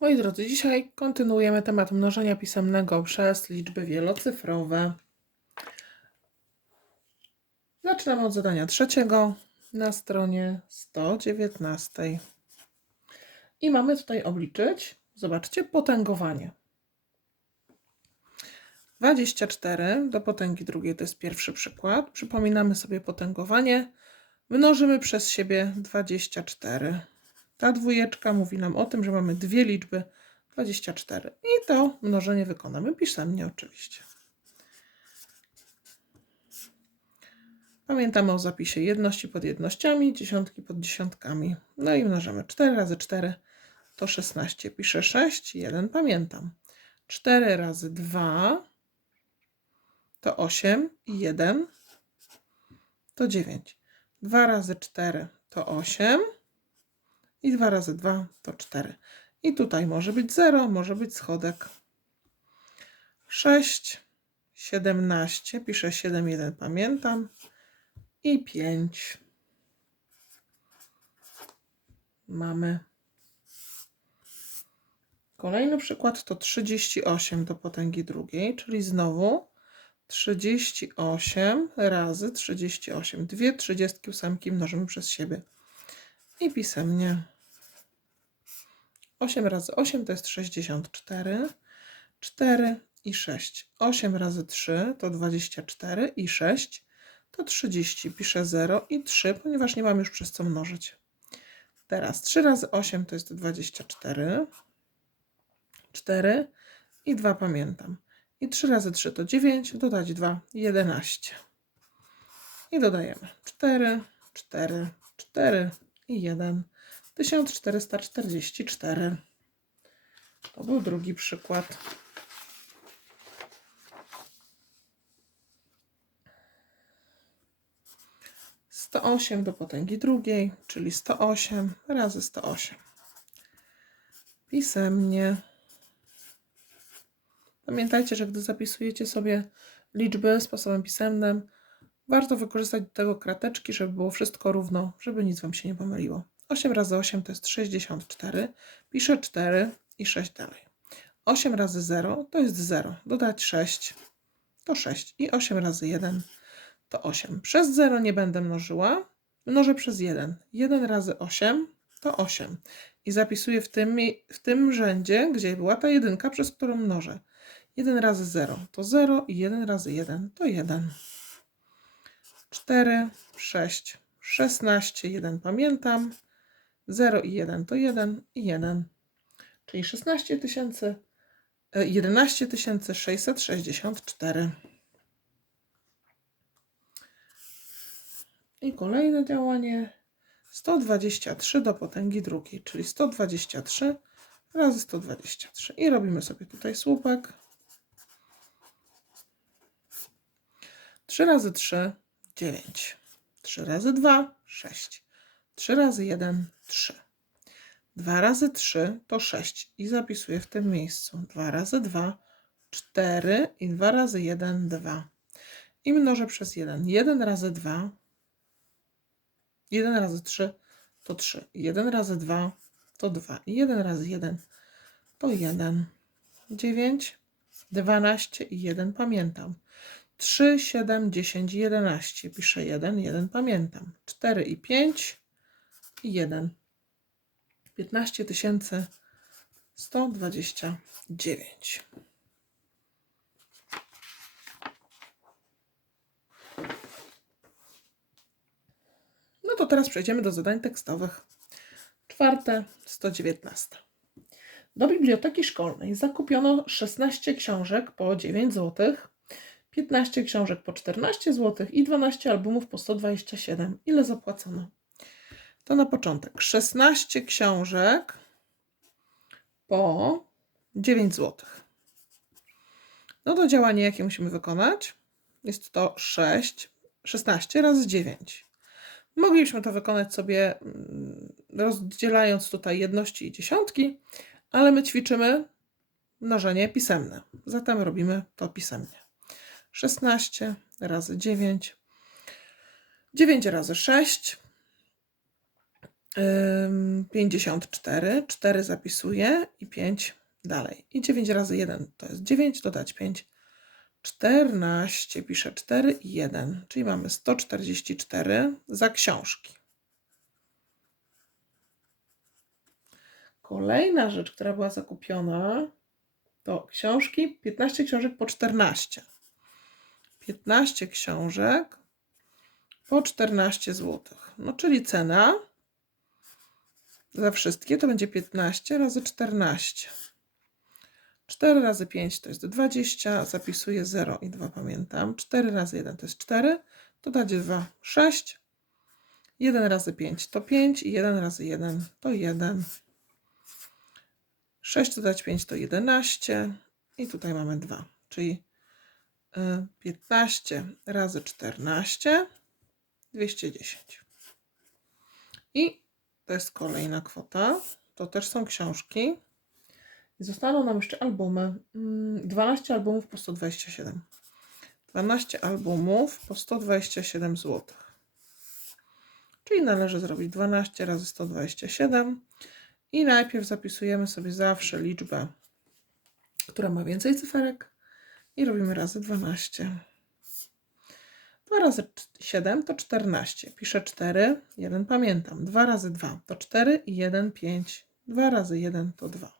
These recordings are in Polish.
Moi drodzy, dzisiaj kontynuujemy temat mnożenia pisemnego przez liczby wielocyfrowe. Zaczynamy od zadania trzeciego na stronie 119. I mamy tutaj obliczyć, zobaczcie, potęgowanie. 24 do potęgi drugiej to jest pierwszy przykład. Przypominamy sobie potęgowanie. Mnożymy przez siebie 24. Ta dwójeczka mówi nam o tym, że mamy dwie liczby 24. I to mnożenie wykonamy pisemnie oczywiście. Pamiętamy o zapisie jedności pod jednościami, dziesiątki pod dziesiątkami. No i mnożymy 4 razy 4 to 16. Piszę 6, 1, pamiętam. 4 razy 2 to 8 i 1 to 9. 2 razy 4 to 8 i 2 razy 2 to 4. I tutaj może być 0, może być schodek. 6, 17, piszę 7, 1, pamiętam. I 5. Mamy. Kolejny przykład to 38 do potęgi drugiej, czyli znowu 38 razy 38. Dwie 38 mnożymy przez siebie. I pisemnie 8 razy 8 to jest 64. 4 i 6. 8 razy 3 to 24 i 6 to 30. Piszę 0 i 3, ponieważ nie mam już przez co mnożyć. Teraz 3 razy 8 to jest 24. 4 i 2 pamiętam. I 3 razy 3 to 9, dodać 2, 11. I dodajemy 4, 4, 4 i 1. 1444. To był drugi przykład. Sto osiem do potęgi drugiej, czyli 108 razy 108. Pisemnie. Pamiętajcie, że gdy zapisujecie sobie liczby sposobem pisemnym, warto wykorzystać do tego krateczki, żeby było wszystko równo, żeby nic Wam się nie pomyliło. 8 razy 8 to jest 64. Piszę 4 i 6 dalej. 8 razy 0 to jest 0. Dodać 6 to 6. I 8 razy 1 to 8. Przez 0 nie będę mnożyła. Mnożę przez 1. 1 razy 8 to 8. I zapisuję w tym, w tym rzędzie, gdzie była ta jedynka, przez którą mnożę. 1 razy 0 to 0 i 1 razy 1 to 1. 4, 6, 16, 1 pamiętam. 0 i 1 to 1 i 1. Czyli 16 tysięcy, e, 11 664. I kolejne działanie 123 do potęgi drugiej, czyli 123 razy 123. I robimy sobie tutaj słupek. 3 razy 3 9. 3 razy 2 6. 3 razy 1 3. 2 razy 3 to 6 i zapisuję w tym miejscu. 2 razy 2 4 i 2 razy 1 2. I mnożę przez 1. 1 razy 2 1 razy 3 to 3. 1 razy 2 to 2. I 1 razy 1 to 1. 9, 12 i 1 pamiętam. 3, 7, 10, 11. Piszę 1, 1 pamiętam. 4 i 5 i 1. 15 129. No to teraz przejdziemy do zadań tekstowych. Czwarte, 119. Do biblioteki szkolnej zakupiono 16 książek po 9 zł, 15 książek po 14 zł i 12 albumów po 127. Ile zapłacono? To na początek 16 książek po 9 zł. No to działanie, jakie musimy wykonać? Jest to 6, 16 razy 9. Moglibyśmy to wykonać sobie mm, rozdzielając tutaj jedności i dziesiątki, ale my ćwiczymy mnożenie pisemne. Zatem robimy to pisemnie. 16 razy 9. 9 razy 6. Ym, 54, 4 zapisuję i 5 dalej. I 9 razy 1 to jest 9, dodać 5. 14, piszę 4 i 1, czyli mamy 144 za książki. Kolejna rzecz, która była zakupiona, to książki, 15 książek po 14. 15 książek po 14 zł. No czyli cena za wszystkie to będzie 15 razy 14. 4 razy 5 to jest 20, zapisuję 0 i 2 pamiętam. 4 razy 1 to jest 4, dodać 2, 6. 1 razy 5 to 5 i 1 razy 1 to 1. 6 dodać 5 to 11 i tutaj mamy 2, czyli y, 15 razy 14, 210. I to jest kolejna kwota. To też są książki. I zostaną nam jeszcze albumy. Mm, 12 albumów po 127. 12 albumów po 127 zł. Czyli należy zrobić 12 razy 127. I najpierw zapisujemy sobie zawsze liczbę, która ma więcej cyferek. I robimy razy 12. 2 razy 7 to 14. Piszę 4, 1 pamiętam. 2 razy 2 to 4 i 1, 5. 2 razy 1 to 2.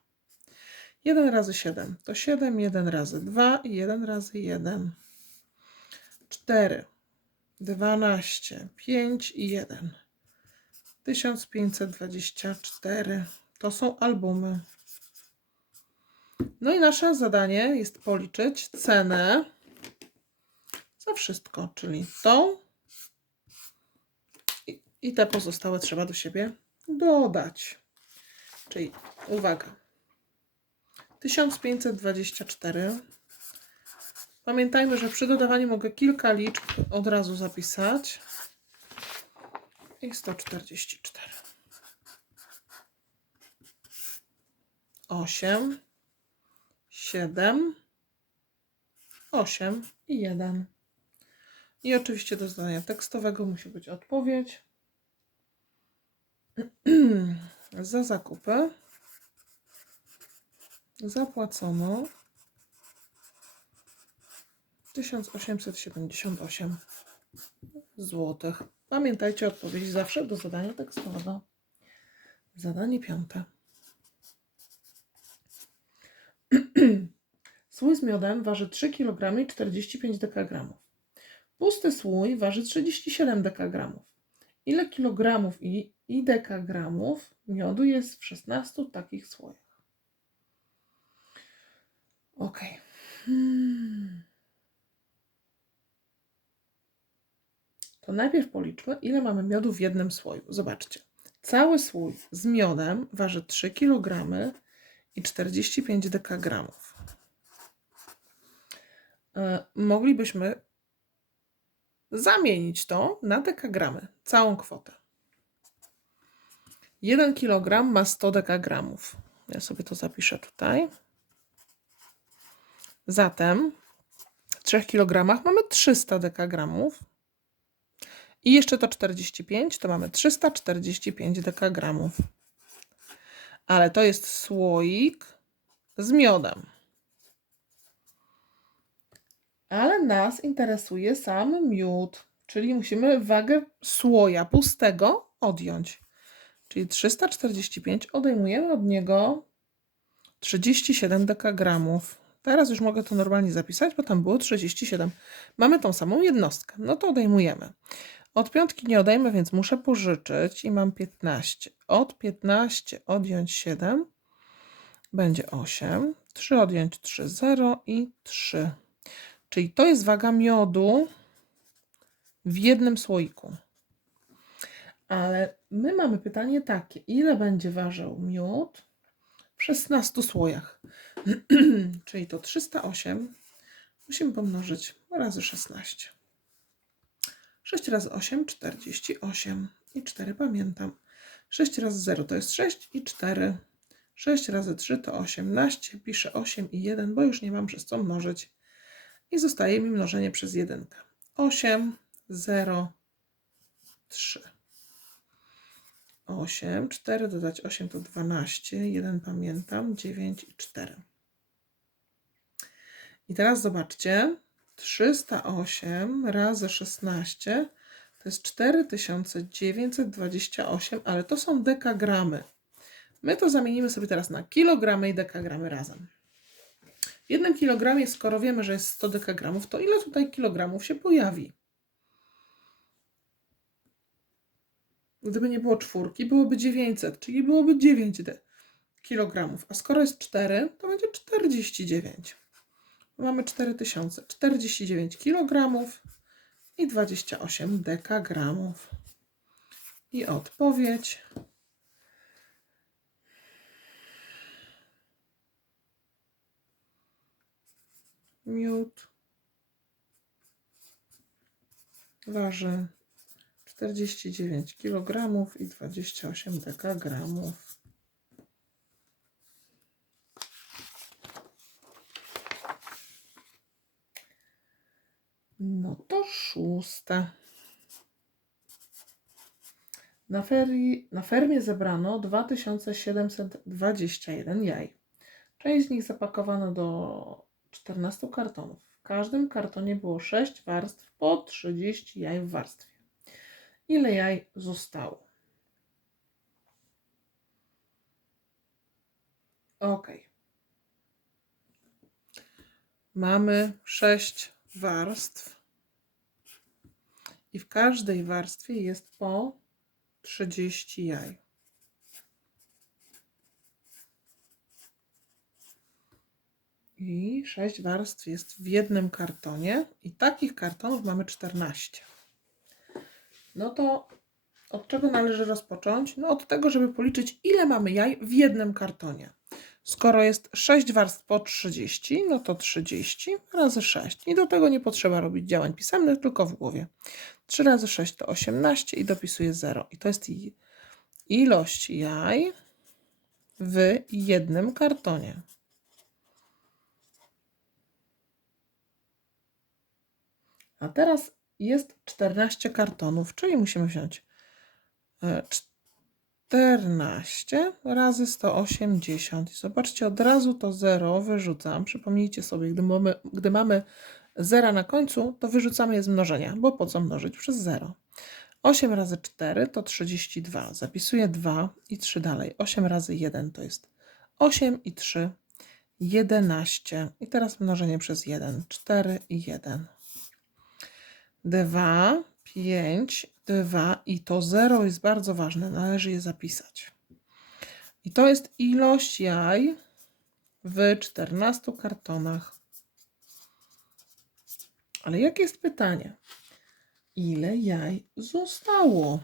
1 razy 7 to 7, 1 razy 2 i 1 razy 1. 4, 12, 5 i 1. 1524. To są albumy. No i nasze zadanie jest policzyć cenę za wszystko, czyli tą i, i te pozostałe trzeba do siebie dodać. Czyli uwaga. 1524. Pamiętajmy, że przy dodawaniu mogę kilka liczb od razu zapisać. I 144. 8, 7, 8 i 1. I oczywiście do zadania tekstowego musi być odpowiedź. Za zakupy zapłacono 1878 zł. Pamiętajcie odpowiedź zawsze do zadania tekstowego. Zadanie piąte. Słój z miodem waży 3 kg i 45 dekagramów. Pusty słój waży 37 dekagramów. Ile kilogramów i, i dekagramów miodu jest w 16 takich słojach? Ok. Hmm. To najpierw policzmy, ile mamy miodu w jednym słoju. Zobaczcie. Cały słój z miodem waży 3 kg i 45 dekagramów. E, moglibyśmy zamienić to na dekagramy, całą kwotę. 1 kg ma 100 dekagramów. Ja sobie to zapiszę tutaj. Zatem w 3 kg mamy 300 dekagramów. I jeszcze to 45, to mamy 345 dekagramów. Ale to jest słoik z miodem. Ale nas interesuje sam miód, czyli musimy wagę słoja pustego odjąć. Czyli 345 odejmujemy od niego 37 dekagramów. Teraz już mogę to normalnie zapisać, bo tam było 37. Mamy tą samą jednostkę. No to odejmujemy. Od piątki nie odejmę, więc muszę pożyczyć i mam 15. Od 15 odjąć 7 będzie 8. 3 odjąć 3, 0 i 3. Czyli to jest waga miodu w jednym słoiku. Ale my mamy pytanie takie, ile będzie ważył miód w 16 słojach? Czyli to 308 musimy pomnożyć razy 16. 6 razy 8, 48 i 4 pamiętam. 6 razy 0 to jest 6 i 4. 6 razy 3 to 18. Piszę 8 i 1, bo już nie mam przez co mnożyć. I zostaje mi mnożenie przez 1. 8, 0, 3. 8, 4 dodać 8 to 12, 1 pamiętam, 9 i 4. I teraz zobaczcie, 308 razy 16 to jest 4928, ale to są dekagramy. My to zamienimy sobie teraz na kilogramy i dekagramy razem. W jednym kilogramie, skoro wiemy, że jest 100 dekagramów, to ile tutaj kilogramów się pojawi? Gdyby nie było czwórki, byłoby 900, czyli byłoby 9 de- kilogramów. A skoro jest 4, to będzie 49. Mamy 4000, 49 kilogramów i 28 dekagramów. I odpowiedź. Miód waży 49 kg i 28 dekagramów. No to szóste. Na, ferii, na fermie zebrano 2721 jaj. Część z nich zapakowano do 14 kartonów. W każdym kartonie było 6 warstw po 30 jaj w warstwie. Ile jaj zostało? Ok. Mamy 6 warstw. I w każdej warstwie jest po 30 jaj. I 6 warstw jest w jednym kartonie. I takich kartonów mamy 14. No to od czego należy rozpocząć? No od tego, żeby policzyć, ile mamy jaj w jednym kartonie. Skoro jest 6 warstw po 30, no to 30 razy 6. I do tego nie potrzeba robić działań pisemnych, tylko w głowie. 3 razy 6 to 18 i dopisuję 0. I to jest ilość jaj w jednym kartonie. A teraz jest 14 kartonów, czyli musimy wziąć e, 14 razy 180. I zobaczcie, od razu to 0 wyrzucam. Przypomnijcie sobie, gdy mamy, gdy mamy 0 na końcu, to wyrzucamy je z mnożenia, bo po co mnożyć przez 0? 8 razy 4 to 32. Zapisuję 2 i 3 dalej. 8 razy 1 to jest 8 i 3, 11. I teraz mnożenie przez 1, 4 i 1. 2, 5, 2 i to 0 jest bardzo ważne, należy je zapisać. I to jest ilość jaj w 14 kartonach. Ale jakie jest pytanie? Ile jaj zostało?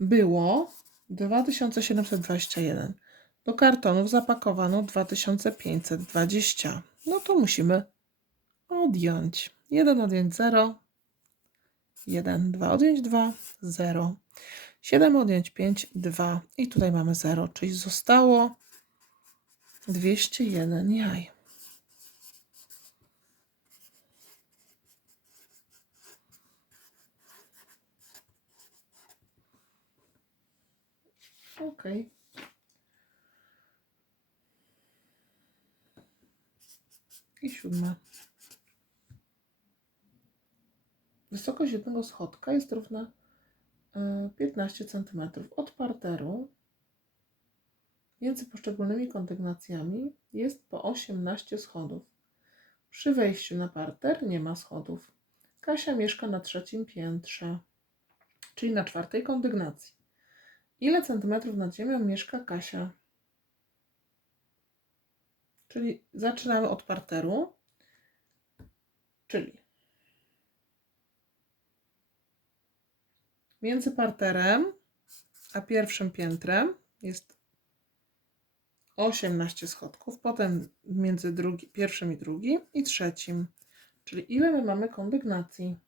Było 2721. Do kartonów zapakowano 2520. No to musimy odjąć. 1 odjąć 0, 1, 2 odjąć 2, 0. 7 odjąć 5, 2. I tutaj mamy 0, czyli zostało 201 jaj. Ok. I siódme. Wysokość jednego schodka jest równa e, 15 cm. Od parteru między poszczególnymi kondygnacjami jest po 18 schodów. Przy wejściu na parter nie ma schodów. Kasia mieszka na trzecim piętrze, czyli na czwartej kondygnacji. Ile centymetrów nad ziemią mieszka Kasia? Czyli zaczynamy od parteru, czyli między parterem a pierwszym piętrem jest 18 schodków, potem między drugi, pierwszym i drugim i trzecim. Czyli ile my mamy kondygnacji?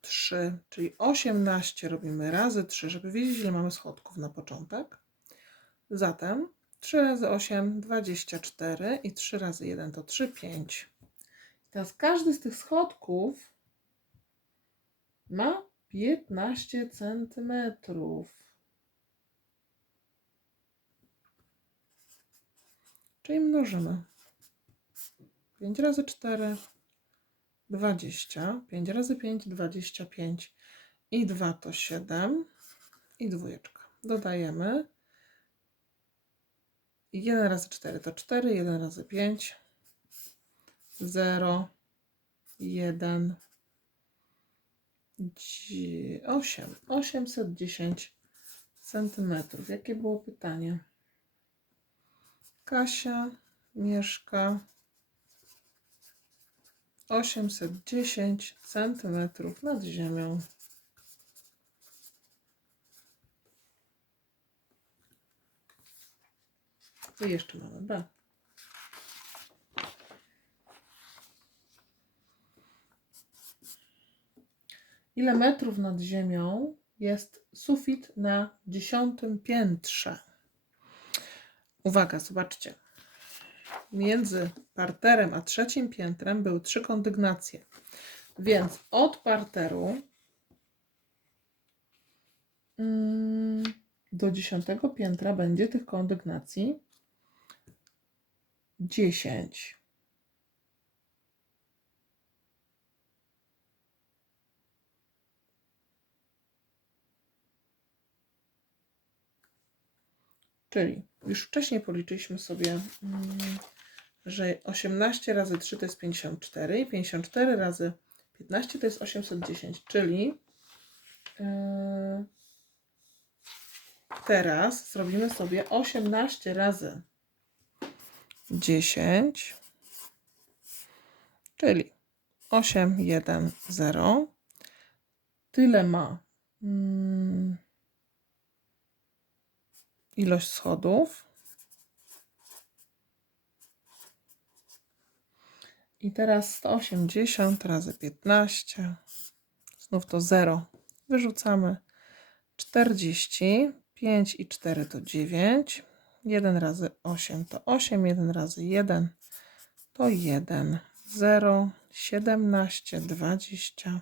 Trzy, czyli 18 robimy razy 3, żeby wiedzieć, ile mamy schodków na początek. Zatem 3 razy 8, 24 i 3 razy 1 to 3, 5. Teraz każdy z tych schodków ma 15 centymetrów. Czyli mnożymy. 5 razy 4, 20. 5 razy 5, 25. I 2 to 7. I dwójeczka. Dodajemy. 1 razy 4 to 4, 1 razy 5, 0, 1, 8, 810 centymetrów. Jakie było pytanie? Kasia mieszka 810 centymetrów nad ziemią. I jeszcze mamy B. Ile metrów nad ziemią jest sufit na dziesiątym piętrze? Uwaga, zobaczcie. Między parterem a trzecim piętrem były trzy kondygnacje. Więc od parteru mm, do dziesiątego piętra będzie tych kondygnacji 10. Czyli już wcześniej policzyliśmy sobie, mm, że 18 razy 3 to jest 54 i 54 razy 15 to jest 810, czyli yy, teraz zrobimy sobie 18 razy 10, czyli 8, 1, 0. Tyle ma mm, ilość schodów. I teraz 180 razy 15. Znów to 0. Wyrzucamy 40. 5 i 4 to 9. 1 razy 8 to 8. 1 razy 1 to 1. 0, 17, 20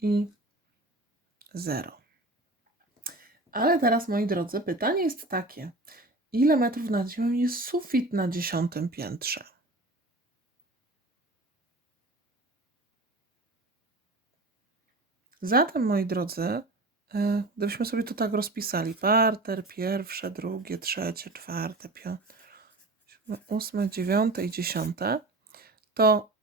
i 0. Ale teraz, moi drodzy, pytanie jest takie. Ile metrów nad ziemią jest sufit na dziesiątym piętrze? Zatem, moi drodzy, e, gdybyśmy sobie to tak rozpisali, parter, pierwsze, drugie, trzecie, czwarte, piąte, ósme, dziewiąte i dziesiąte, to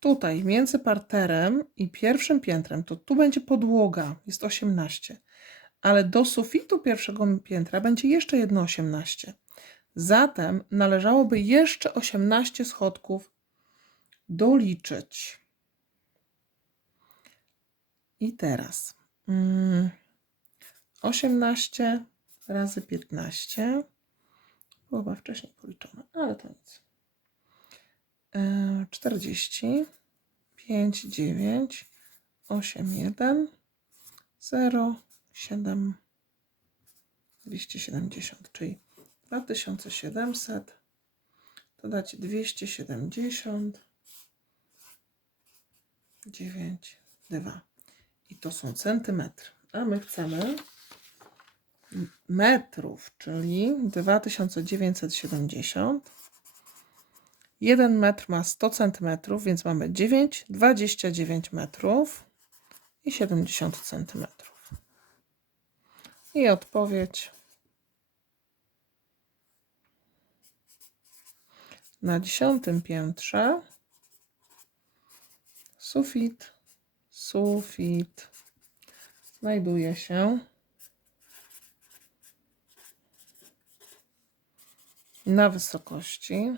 tutaj między parterem i pierwszym piętrem, to tu będzie podłoga, jest 18 ale do sufitu pierwszego piętra będzie jeszcze jedno 18. Zatem należałoby jeszcze 18 schodków doliczyć. I teraz mm, 18 razy 15 było chyba wcześniej policzone, ale to nic. E, 40, 5, 9, 8, 1, 0, 7, 270, czyli 2700 dodać 270, 9, 2. I to są centymetry. A my chcemy metrów, czyli 2970. 1 metr ma 100 centymetrów, więc mamy 9, 29 metrów i 70 centymetrów. I odpowiedź. Na dziesiątym piętrze sufit, sufit znajduje się na wysokości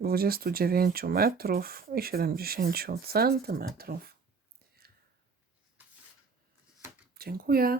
29 metrów i 70 centymetrów. Dziękuję.